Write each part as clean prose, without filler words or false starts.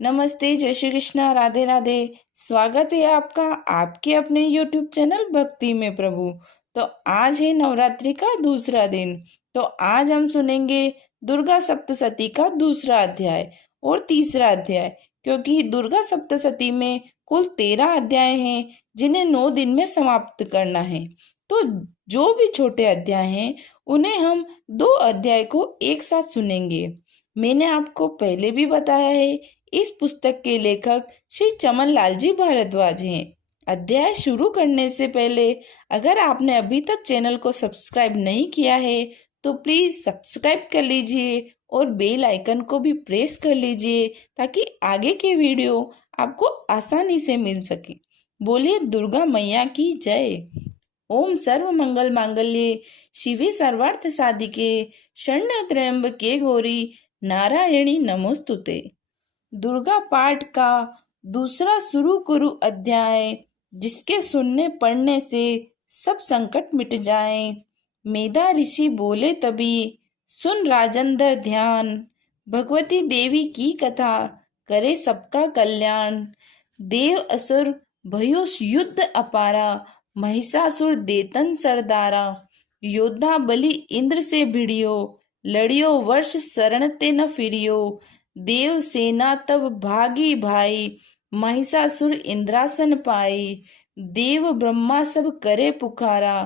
नमस्ते, जय श्री कृष्णा, राधे राधे। स्वागत है आपका आपके अपने YouTube चैनल भक्ति में प्रभु। तो आज है नवरात्रि का दूसरा दिन। तो आज हम सुनेंगे दुर्गा सप्तशती का दूसरा अध्याय और तीसरा अध्याय, क्योंकि दुर्गा सप्तशती में कुल 13 अध्याय हैं जिन्हें 9 दिन में समाप्त करना है। तो जो भी छोटे अध्याय हैं उन्हें हम 2 अध्याय को एक साथ सुनेंगे। मैंने आपको पहले भी बताया है, इस पुस्तक के लेखक श्री चमन लाल जी भारद्वाज हैं। अध्याय शुरू करने से पहले अगर आपने अभी तक चैनल को सब्सक्राइब नहीं किया है तो प्लीज सब्सक्राइब कर लीजिए और बेल आइकन को भी प्रेस कर लीजिए ताकि आगे के वीडियो आपको आसानी से मिल सके। बोलिए दुर्गा मैया की जय। ओम सर्व मंगल मांगल्ये शिवे सर्वार्थ साधिके शरण्य त्र्यंबके गौरी नारायणी नमोस्तुते। दुर्गा पाठ का दूसरा शुरू करू अध्याय, जिसके सुनने पढ़ने से सब संकट मिट जाएं। मेधा ऋषि बोले तभी सुन राजेंद्र ध्यान, भगवती देवी की कथा करे सबका कल्याण। देव असुर भयो युद्ध अपारा, महिषासुर देतन सरदारा। योद्धा बलि इंद्र से भिड़ियो, लड़ियो वर्ष शरण ते न फिरियो। देव सेना तब भागी भाई, महिषासुर इंद्रासन पाई। देव ब्रह्मा सब करे पुकारा,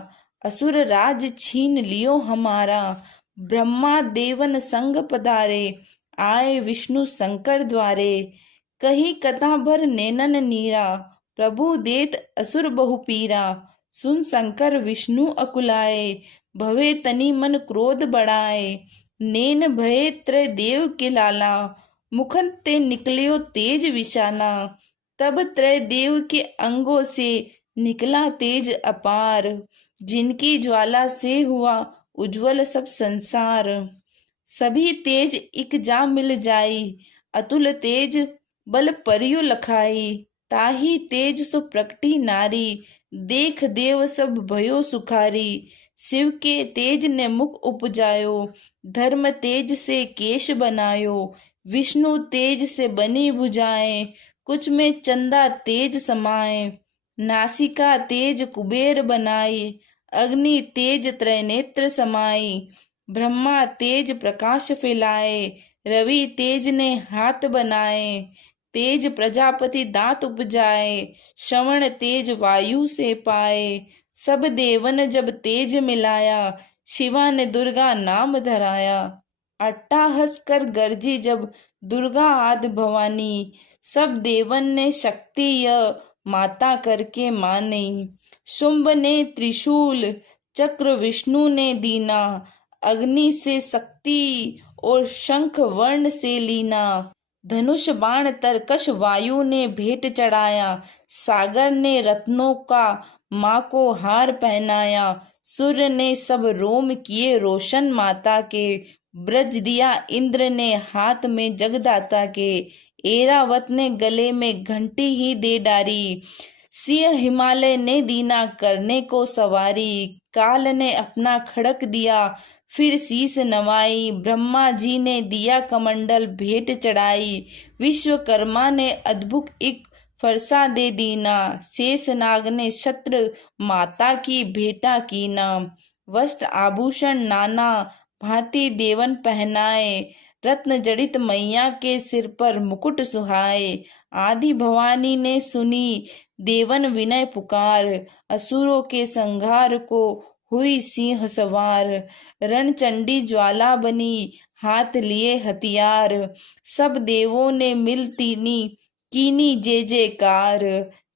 असुर राज छीन लियो हमारा। ब्रह्मा देवन संग पधारे, आए विष्णु शंकर द्वारे। कही कथा भर नैनन नीरा, प्रभु देत असुर बहु पीरा। सुन शंकर विष्णु अकुलाए, भवे तनि मन क्रोध बढ़ाए। नैन भये त्रय देव के लाला, मुखन ते निकलियो तेज विशाला। तब त्रय देव के अंगों से निकला तेज अपार, जिनकी ज्वाला से हुआ उज्जवल सब संसार। सभी तेज एक जा मिल जाई, अतुल तेज बल परियो लखाई। ताही तेज सो प्रकटी नारी, देख देव सब भयो सुखारी। शिव के तेज ने मुख उपजायो, धर्म तेज से केश बनायो। विष्णु तेज से बनी भुजाएं, कुछ में चंदा तेज समाए। नासिका तेज कुबेर बनाई, अग्नि तेज त्रैनेत्र समाई। ब्रह्मा तेज प्रकाश फैलाए, रवि तेज ने हाथ बनाए। तेज प्रजापति दांत उपजाए, श्रवण तेज वायु से पाए। सब देवन जब तेज मिलाया, शिवा ने दुर्गा नाम धराया। अट्टाहस कर गर्जी जब दुर्गा आदि भवानी, सब देवन ने शक्ति यह माता करके मानी। शुंभ ने त्रिशूल चक्र विष्णु ने दीना, अग्नि से शक्ति और शंख वर्ण से लीना। धनुष बाण तरकश वायु ने भेंट चढ़ाया, सागर ने रत्नों का माँ को हार पहनाया। सूर्य ने सब रोम किए रोशन माता के, ब्रज दिया इंद्र ने हाथ में जगदाता के। एरावत ने गले में घंटी ही दे डारी, सिंह हिमालय ने दीना करने को सवारी। काल ने अपना खड़क दिया फिर शीस नवाई, ब्रह्मा जी ने दिया कमंडल भेंट चढ़ाई। विश्वकर्मा ने अद्भुत एक फरसा दे दीना, शेष नाग ने छत्र माता की भेंटा कीना। वस्त्र आभूषण नाना भांति देवन पहनाए, रत्न जड़ित मैया के सिर पर मुकुट सुहाए। आदि भवानी ने सुनी देवन विनय पुकार, असुरों के संहार को हुई सिंह सवार। रणचंडी ज्वाला बनी हाथ लिए हथियार, सब देवों ने मिल तीनी कीनी जय जयकार।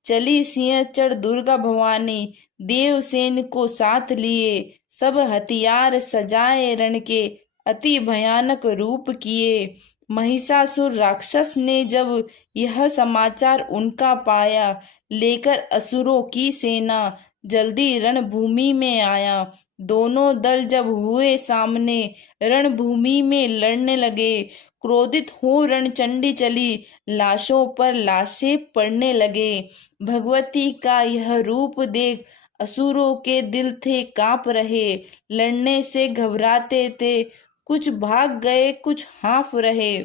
चली सिंह चढ़ दुर्गा भवानी, देवसेन को साथ लिए। सब हथियार सजाए रण के, अति भयानक रूप किए। महिषासुर राक्षस ने जब यह समाचार उनका पाया, लेकर असुरों की सेना जल्दी रणभूमि में आया। दोनों दल जब हुए सामने, रणभूमि में लड़ने लगे। क्रोधित हो रणचंडी चली, लाशों पर लाशें पड़ने लगे। भगवती का यह रूप देख असुरों के दिल थे कांप रहे। लड़ने से घबराते थे, कुछ भाग गए कुछ हाँफ रहे।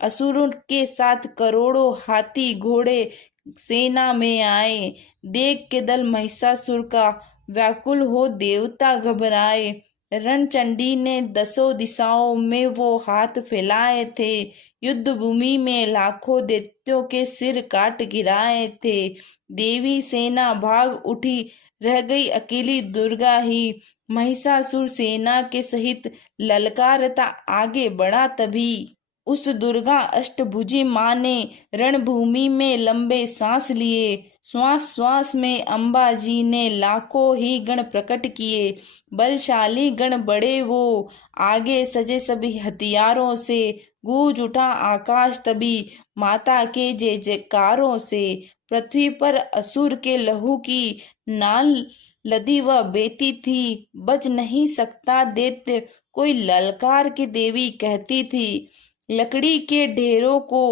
असुरों के साथ करोड़ों हाथी घोड़े सेना में आए। देख के दल महिषासुर का व्याकुल हो देवता घबराए। रणचंडी ने दसों दिशाओं में वो हाथ फैलाए थे। युद्ध भूमि में लाखों दैत्यों के सिर काट गिराए थे। देवी सेना भाग उठी, रह गई अकेली दुर्गा ही। महिषासुर सेना के सहित ललकारता आगे बढ़ा तभी। उस दुर्गा अष्टभुजी माँ ने रणभूमि में लंबे सांस लिए। श्वास श्वास में अम्बा जी ने लाखों ही गण प्रकट किए। बलशाली गण बड़े वो, आगे सजे सभी हथियारों से। गूंज उठा आकाश तभी माता के जय जयकारों से। पृथ्वी पर असुर के लहू की नाल लदी व बेती थी। बच नहीं सकता दैत्य कोई ललकार के देवी कहती थी। लकड़ी के ढेरों को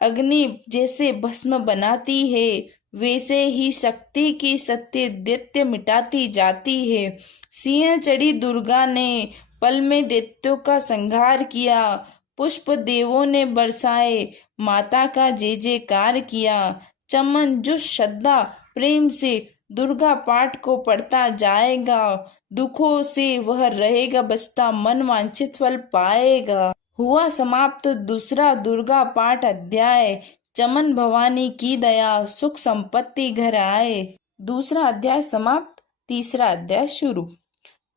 अग्नि जैसे भस्म बनाती है, वैसे ही शक्ति की सत्य दैत्य मिटाती जाती है। सिंह चढ़ी दुर्गा ने पल में दैत्यों का संहार किया। पुष्प देवों ने बरसाए, माता का जय जयकार किया। चमन जो श्रद्धा प्रेम से दुर्गा पाठ को पढ़ता जाएगा, दुखों से वह रहेगा बचता, मन वांछित फल पाएगा। हुआ समाप्त दूसरा दुर्गा पाठ अध्याय। चमन भवानी की दया, सुख संपत्ति घर आए। दूसरा अध्याय समाप्त, तीसरा अध्याय शुरू।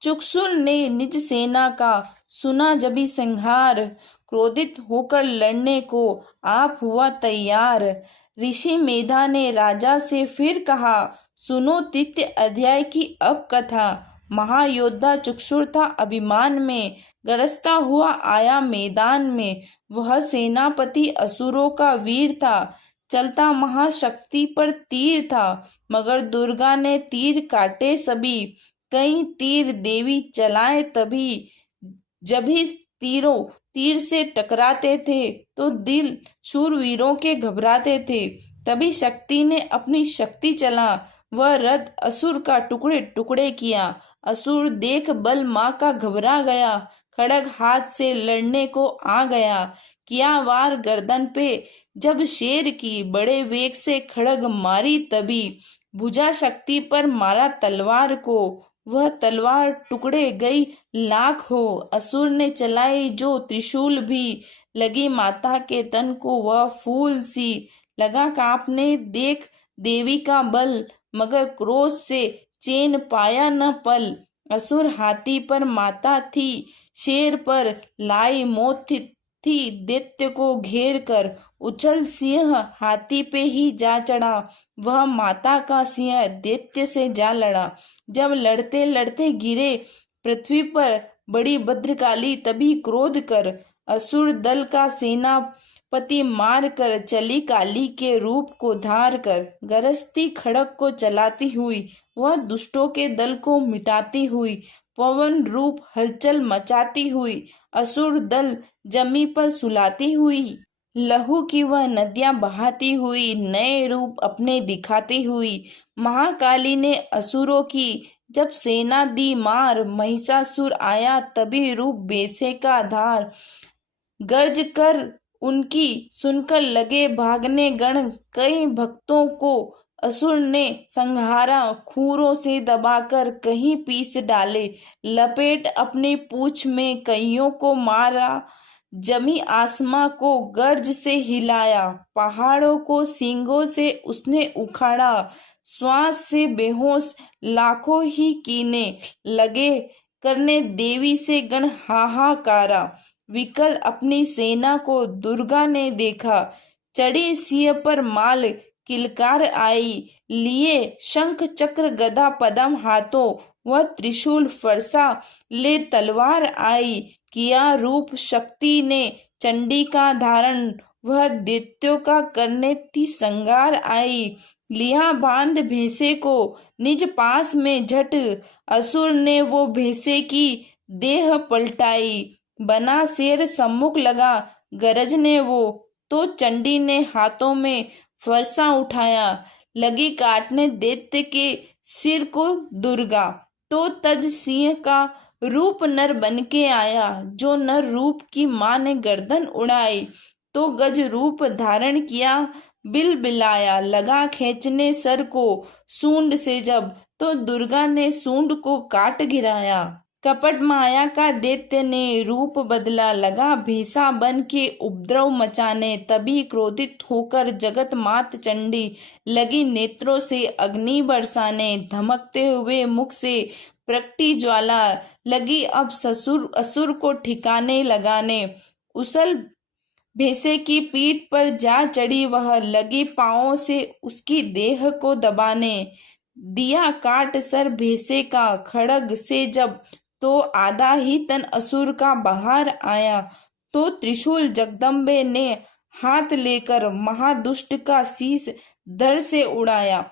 चुकसुर ने निज सेना का सुना जबी संहार। क्रोधित होकर लड़ने को आप हुआ तैयार। ऋषि मेधा ने राजा से फिर कहा, सुनो तृतीय अध्याय की अब कथा। महायोद्धा चुकसुर था अभिमान में, गरजता हुआ आया मैदान में। वह सेनापति असुरों का वीर था, चलता महाशक्ति पर तीर था। मगर दुर्गा ने तीर काटे सभी, कई तीर देवी चलाए तभी। जब ही तीर से टकराते थे तो दिल शूरवीरों के घबराते थे। तभी शक्ति ने अपनी शक्ति चला, वह रथ असुर का टुकड़े टुकड़े किया। असुर देख बल माँ का घबरा गया, खड़ग हाथ से लड़ने को आ गया। किया वार गर्दन पे जब शेर की, बड़े वेग से खड़ग मारी तभी। भुजा शक्ति पर मारा तलवार को, वह तलवार टुकड़े गई लाख हो। असुर ने चलाई जो त्रिशूल भी, लगी माता के तन को वह फूल सी। लगा कांपने देख देवी का बल, मगर क्रोध से चैन पाया न पल। असुर हाथी पर माता थी, शेर पर लाई मौत थी दैत्य को घेर कर। उछल सिंह हाथी पे ही जा चढ़ा, वह माता का सिंह दैत्य से जा लड़ा। जब लड़ते लड़ते गिरे पृथ्वी पर, बड़ी भद्रकाली तभी क्रोध कर। असुर दल का सेनापति मार कर, चली काली के रूप को धार कर। गरजती खड़ग को चलाती हुई, वह दुष्टों के दल को मिटाती हुई। पवन रूप हलचल मचाती हुई, असुर दल जमी पर सुलाती हुई। लहू की वह नदियां बहाती हुई, नए रूप अपने दिखाती हुई। महाकाली ने असुरों की जब सेना दी मार, महिषासुर आया तभी रूप बेसे का धार। गर्ज कर उनकी सुनकर लगे भागने गण, कई भक्तों को असुर ने संहारा। खूरों से दबाकर कहीं पीस डाले, लपेट अपनी पूंछ में कईयों को मारा। जमी आसमां को गर्ज से हिलाया, पहाड़ों को सींगों से उसने उखाड़ा। श्वास से बेहोश लाखों ही कीने लगे करने, देवी से गण हाहाकारा। विकल अपनी सेना को दुर्गा ने देखा, चढ़ी सिंह पर माल किलकार आई। लिए शंख चक्र गदा पदम हाथों, वह त्रिशूल फरसा ले तलवार आई। किया रूप शक्ति ने चंडी का धारण, वह दैत्यों का करने थी संगार आई। लिया बांध भैंसे को निज पास में झट, असुर ने वो भैंसे की देह पलटाई। बना शेर सम्मुख लगा गरजने वो, तो चंडी ने हाथों में फरसा उठाया। लगी काटने दैत्य के सिर को दुर्गा, तो तज सिंह का रूप नर बन के आया। जो नर रूप की माँ ने गर्दन उड़ाई, तो गज रूप धारण किया, बिल बिलाया लगा खींचने सर को सूंड से जब, तो दुर्गा ने सूंड को काट गिराया। कपट माया का दैत्य ने रूप बदला, लगा भेसा बन के उपद्रव मचाने, तभी क्रोधित होकर जगत मात चंडी लगी नेत्रों से अग्नि बरसाने, धमकते हुए मुख से प्रकटी ज्वाला लगी अब ससुर असुर को ठिकाने लगाने। उसल भैंसे की पीठ पर जा चढ़ी वह, लगी पांवों से उसकी देह को दबाने, दिया काट सर भैंसे का खड़ग से जब, तो आधा ही तन असुर का बाहर आया। तो त्रिशूल जगदम्बे ने हाथ लेकर महादुष्ट का शीश धड़ से उड़ाया।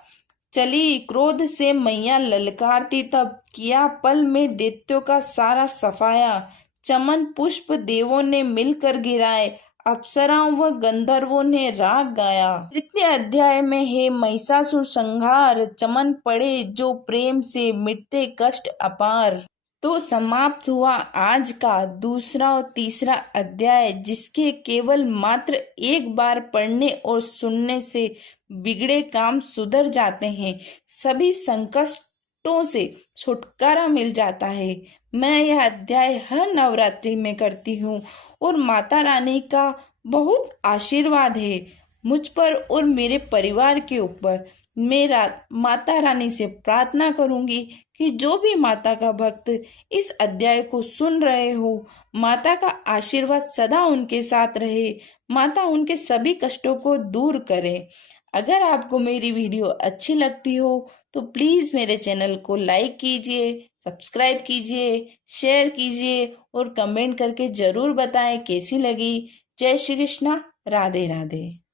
चली क्रोध से मैया ललकारती, तब किया पल में दैत्यों का सारा सफाया। चमन पुष्प देवों ने मिलकर गिराए, अप्सराओं व गंधर्वों ने राग गाया। तृतीय अध्याय में है महिषासुर संहार, चमन पड़े जो प्रेम से मिटते कष्ट अपार। तो समाप्त हुआ आज का दूसरा और तीसरा अध्याय, जिसके केवल मात्र एक बार पढ़ने और सुनने से बिगड़े काम सुधर जाते हैं, सभी संकटों से छुटकारा मिल जाता है। मैं यह अध्याय हर नवरात्रि में करती हूँ और माता रानी का बहुत आशीर्वाद है मुझ पर और मेरे परिवार के ऊपर। मेरा माता रानी से प्रार्थना करूंगी कि जो भी माता का भक्त इस अध्याय को सुन रहे हो, माता का आशीर्वाद सदा उनके साथ रहे, माता उनके सभी कष्टों को दूर करे। अगर आपको मेरी वीडियो अच्छी लगती हो तो प्लीज़ मेरे चैनल को लाइक कीजिए, सब्सक्राइब कीजिए, शेयर कीजिए और कमेंट करके ज़रूर बताएं कैसी लगी। जय श्री कृष्णा, राधे राधे।